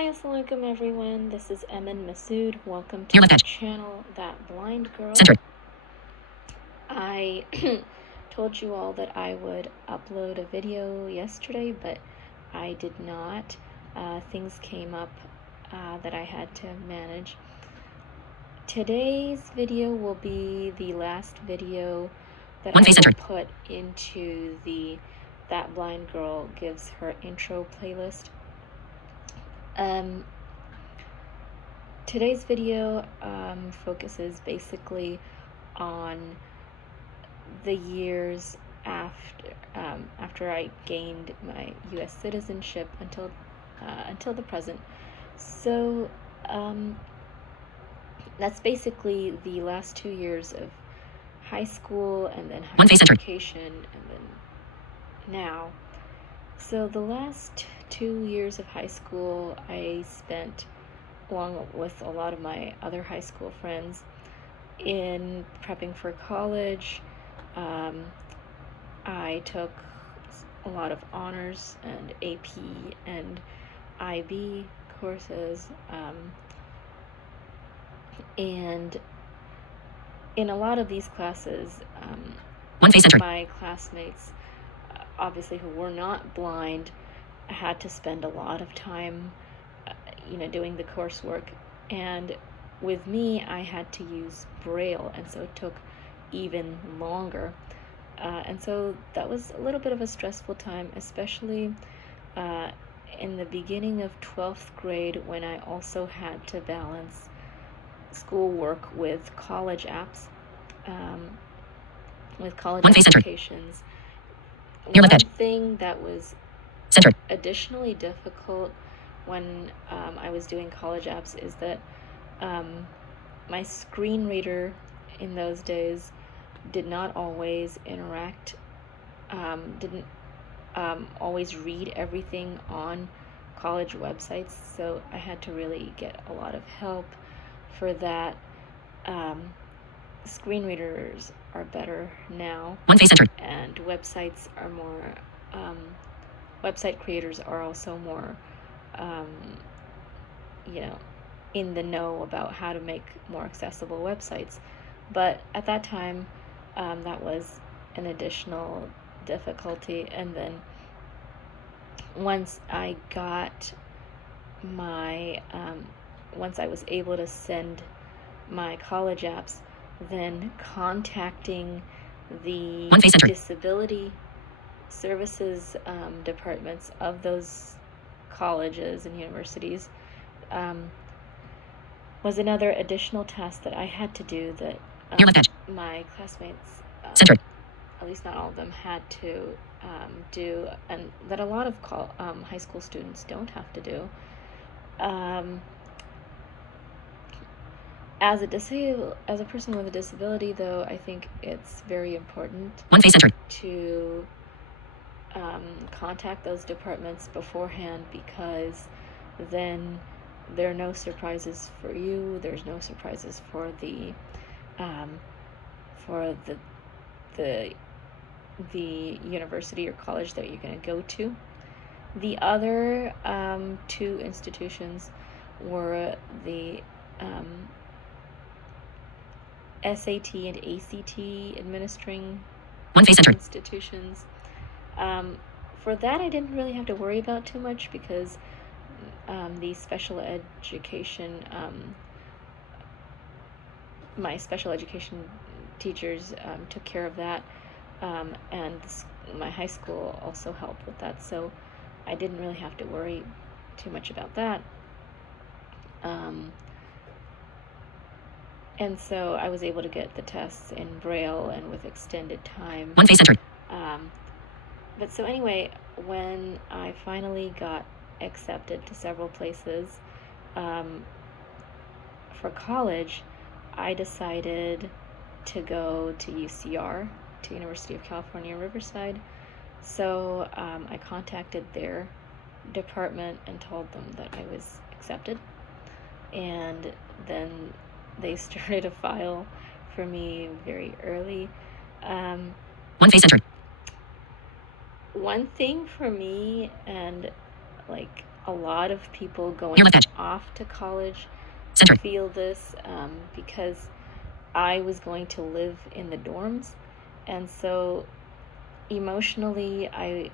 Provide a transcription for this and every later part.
Hi, assalamualaikum everyone. This is Emin Masood. Welcome to my channel, That Blind Girl. Center. I told you all that I would upload a video yesterday, but I did not. Things came up that I had to manage. Today's video will be the last video that I will put into the That Blind Girl Gives Her Intro playlist. Today's video focuses basically on the years after I gained my U.S. citizenship until the present. So that's basically the last 2 years of high school and then higher education and then now. So the last 2 years of high school I spent along with a lot of my other high school friends in prepping for college. I took a lot of honors and AP and IB courses, and in a lot of these classes, my classmates, obviously who were not blind, had to spend a lot of time doing the coursework, and with me I had to use Braille, and so it took even longer, and so that was a little bit of a stressful time, especially in the beginning of 12th grade, when I also had to balance schoolwork with college apps, with college applications. One thing that was additionally difficult when I was doing college apps is that my screen reader in those days did not always interact, didn't always read everything on college websites, so I had to really get a lot of help for that. Screen readers are better now, and websites are more, website creators are also more in the know about how to make more accessible websites. But at that time, that was an additional difficulty. And then once I got my once I was able to send my college apps, then contacting the disability services departments of those colleges and universities was another additional task that I had to do, that my classmates, at least not all of them, had to do, and that a lot of high school students don't have to do. As a person with a disability, though, I think it's very important to contact those departments beforehand, because then there are no surprises for you. There's no surprises for the university or college that you're going to go to. The other two institutions were the SAT and ACT administering institutions. For that, I didn't really have to worry about too much, because the special education, my special education teachers took care of that, and my high school also helped with that, so I didn't really have to worry too much about that. And so I was able to get the tests in Braille and with extended time. But so anyway, when I finally got accepted to several places for college, I decided to go to UCR, to University of California, Riverside. So I contacted their department and told them that I was accepted, and then they started a file for me very early. One thing for me, and like a lot of people going Near left edge. off to college Center. feel this, because I was going to live in the dorms, and so emotionally I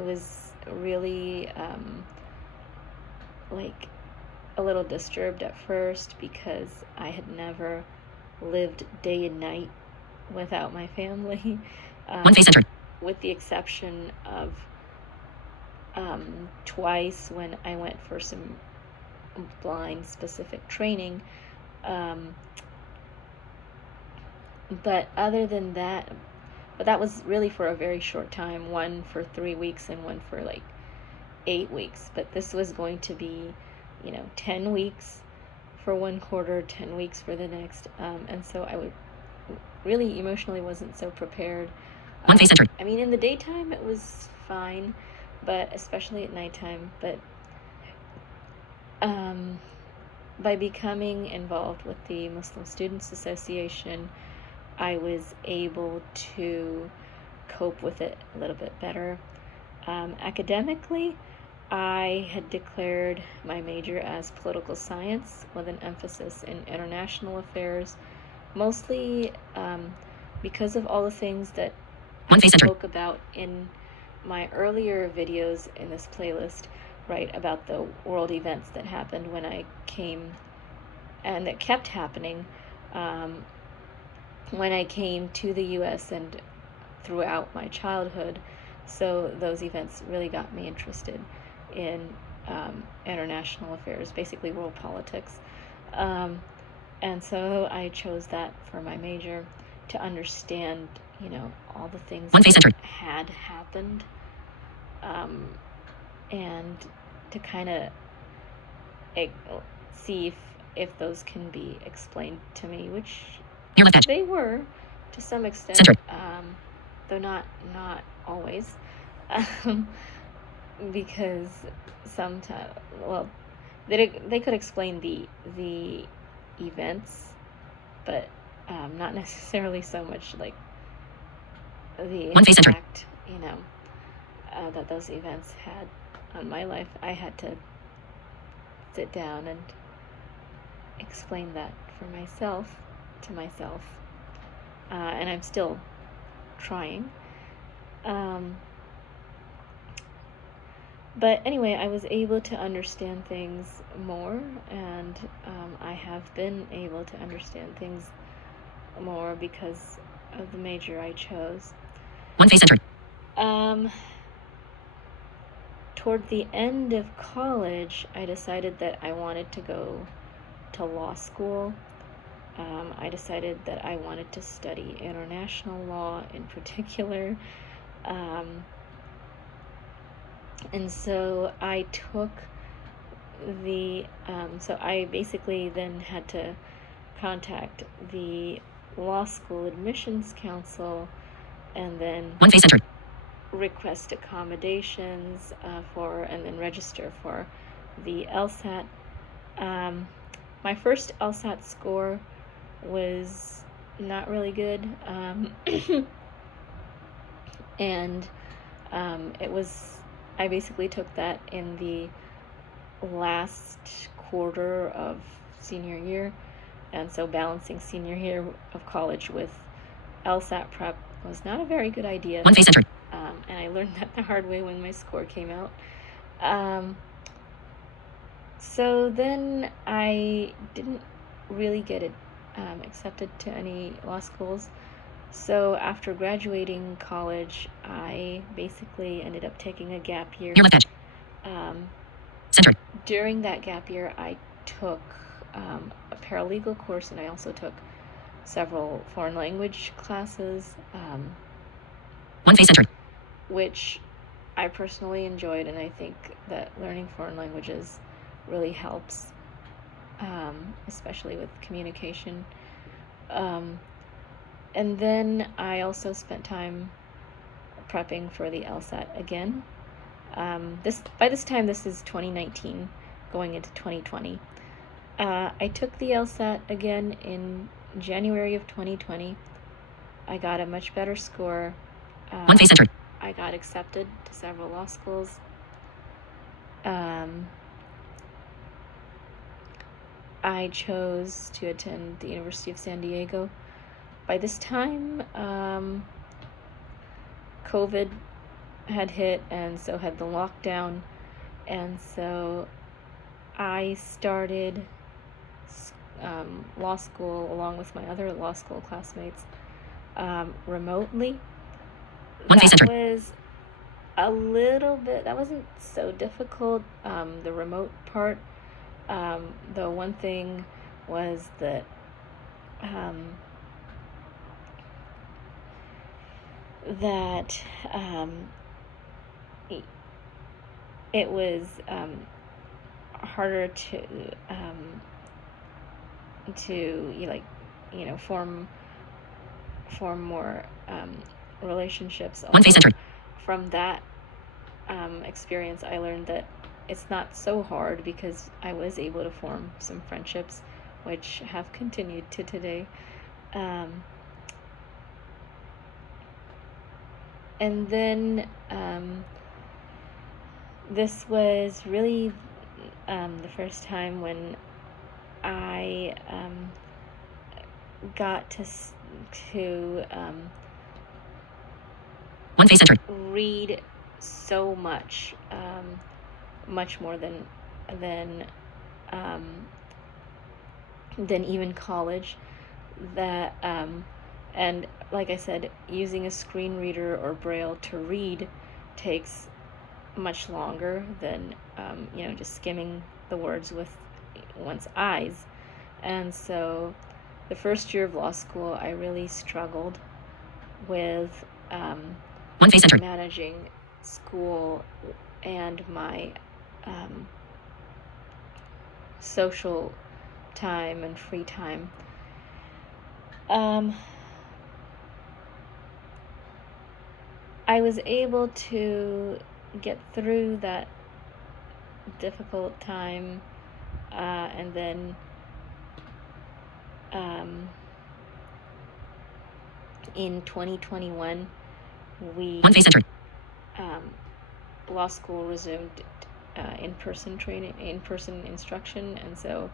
was really like a little disturbed at first because I had never lived day and night without my family, One face center. with the exception of twice when I went for some blind specific training. But other than that, but that was really for a very short time, one for 3 weeks and one for like 8 weeks. But this was going to be, 10 weeks for one quarter, 10 weeks for the next. And so I would really emotionally wasn't so prepared. One face center. I mean, in the daytime it was fine, but especially at nighttime. But by becoming involved with the Muslim Students Association, I was able to cope with it a little bit better. Academically, I had declared my major as political science with an emphasis in international affairs, mostly because of all the things that I spoke about in my earlier videos in this playlist, right, about the world events that happened when I came, and that kept happening when I came to the U.S. and throughout my childhood. So those events really got me interested in international affairs, basically world politics. And so I chose that for my major to understand, all the things that had happened, and to kind of see if those can be explained to me, which they were to some extent, though not always, because sometimes, well, they could explain the events, but not necessarily so much like the impact, that those events had on my life. I had to sit down and explain that to myself, and I'm still trying. But anyway, I was able to understand things more, and I have been able to understand things more because of the major I chose. One face center. Toward the end of college, I decided that I wanted to go to law school. I decided that I wanted to study international law in particular. And so I took so I basically then had to contact the law school admissions council and then request accommodations and then register for the LSAT. My first LSAT score was not really good, and I basically took that in the last quarter of senior year, and so balancing senior year of college with LSAT prep was not a very good idea. And I learned that the hard way when my score came out. So then I didn't really get it accepted to any law schools. So after graduating college, I basically ended up taking a gap year. During that gap year, I took a paralegal course, and I also took several foreign language classes, which I personally enjoyed, and I think that learning foreign languages really helps, especially with communication. And then I also spent time prepping for the LSAT again. By this time, this is 2019, going into 2020. I took the LSAT again in January of 2020. I got a much better score. I got accepted to several law schools. I chose to attend the University of San Diego. By this time, COVID had hit, and so had the lockdown, and so I started law school along with my other law school classmates remotely. That was a little bit, that wasn't so difficult, the remote part. The one thing was that it was harder to form more relationships. From that experience, I learned that it's not so hard because I was able to form some friendships, which have continued to today. And then this was really the first time when I got to read so much, much more than even college. That and like I said, using a screen reader or Braille to read takes much longer than just skimming the words with one's eyes. And so the first year of law school, I really struggled with managing school and my social time and free time. I was able to get through that difficult time, and then in 2021 law school resumed in-person instruction, and so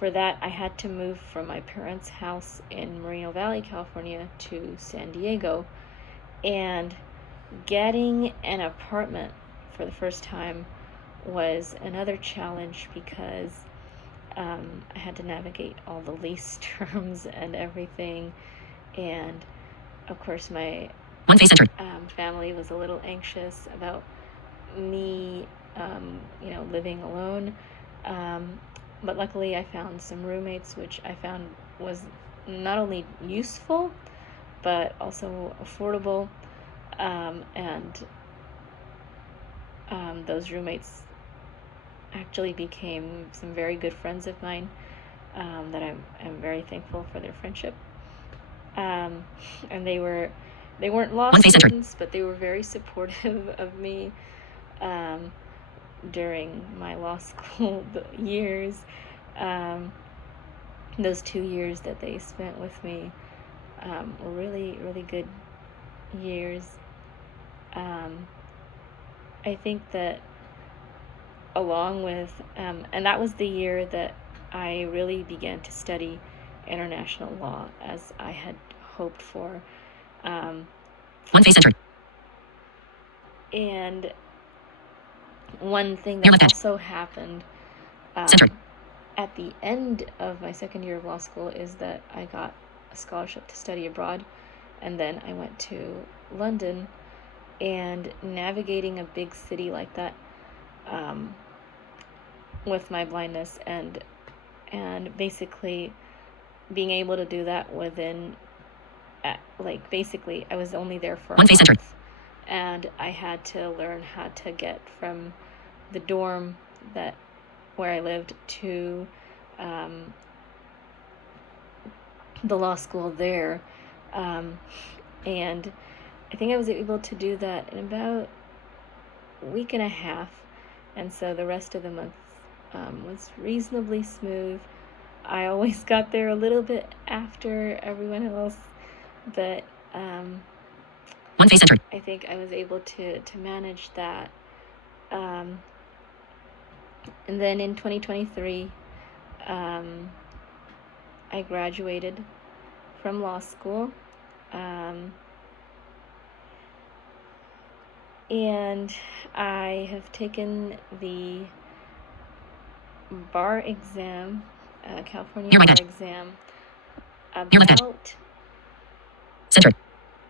for that I had to move from my parents' house in Moreno Valley, California to San Diego, and getting an apartment for the first time was another challenge because I had to navigate all the lease terms and everything, and of course my family was a little anxious about me living alone, but luckily I found some roommates, which I found was not only useful but also affordable, and those roommates actually became some very good friends of mine, that I'm very thankful for their friendship. And they weren't law students, but they were very supportive of me during my law school years. Those 2 years that they spent with me were really, really good years. I think that along with, and that was the year that I really began to study international law as I had hoped for. And one thing that also happened at the end of my second year of law school is that I got a scholarship to study abroad, and then I went to London. And navigating a big city like that with my blindness, and basically being able to do that within basically I was only there for a month, and I had to learn how to get from the dorm where I lived to the law school there, and I think I was able to do that in about a week and a half, and so the rest of the month was reasonably smooth. I always got there a little bit after everyone else, but I think I was able to manage that. And then in 2023, I graduated from law school, and I have taken the bar exam, California Nearby bar edge. exam, Near left edge. about Center.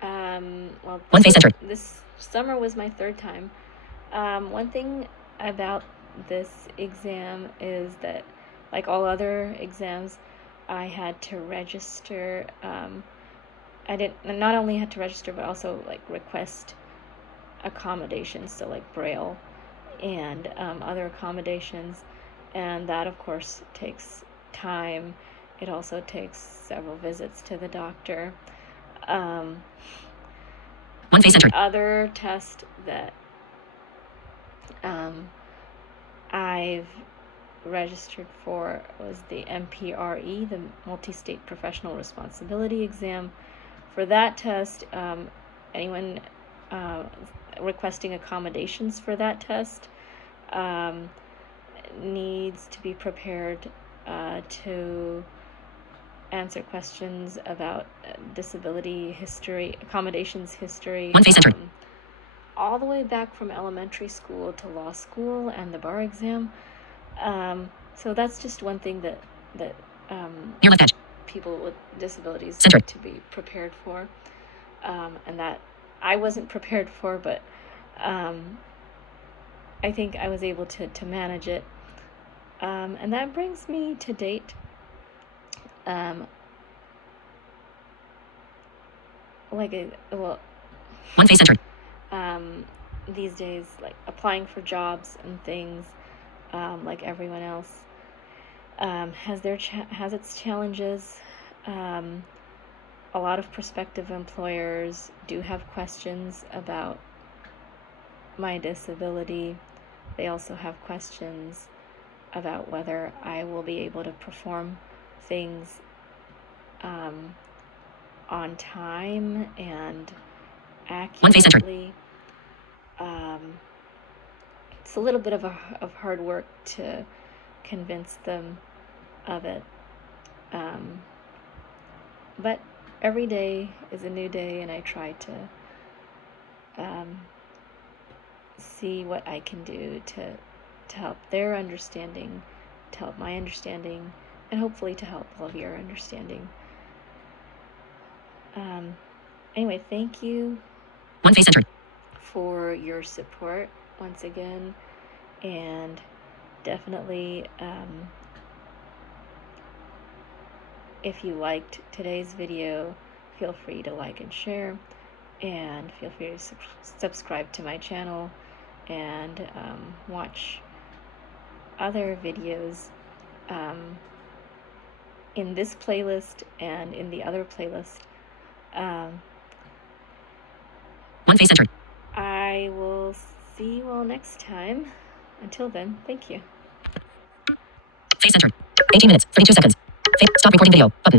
well, One face center. this summer was my third time. One thing about this exam is that, like all other exams, I had to register. I not only had to register, but also like request accommodations, so like Braille and other accommodations, and that of course takes time. It also takes several visits to the doctor. One face center. The other test that I've registered for was the MPRE, the Multi-State Professional Responsibility Exam. For that test, anyone requesting accommodations for that test needs to be prepared to answer questions about disability history, accommodations history. One face center. All the way back from elementary school to law school and the bar exam. So that's just one thing that Near left edge. people with disabilities Center. need to be prepared for, and that I wasn't prepared for, but I think I was able to manage it. And that brings me to date. One face center. These days, like applying for jobs and things, like everyone else, has its challenges. A lot of prospective employers do have questions about my disability. They also have questions about whether I will be able to perform things on time and One face center. accurately. It's a little bit of hard work to convince them of it. But every day is a new day, and I try to see what I can do to help their understanding, to help my understanding, and hopefully to help all of your understanding. Anyway, thank you One face center. for your support once again, and definitely if you liked today's video, feel free to like and share, and feel free to subscribe to my channel and watch other videos in this playlist and in the other playlist. One face center. I will see you all next time. Until then, thank you. Face center. 18 minutes, 32 seconds. Stop recording video. Button.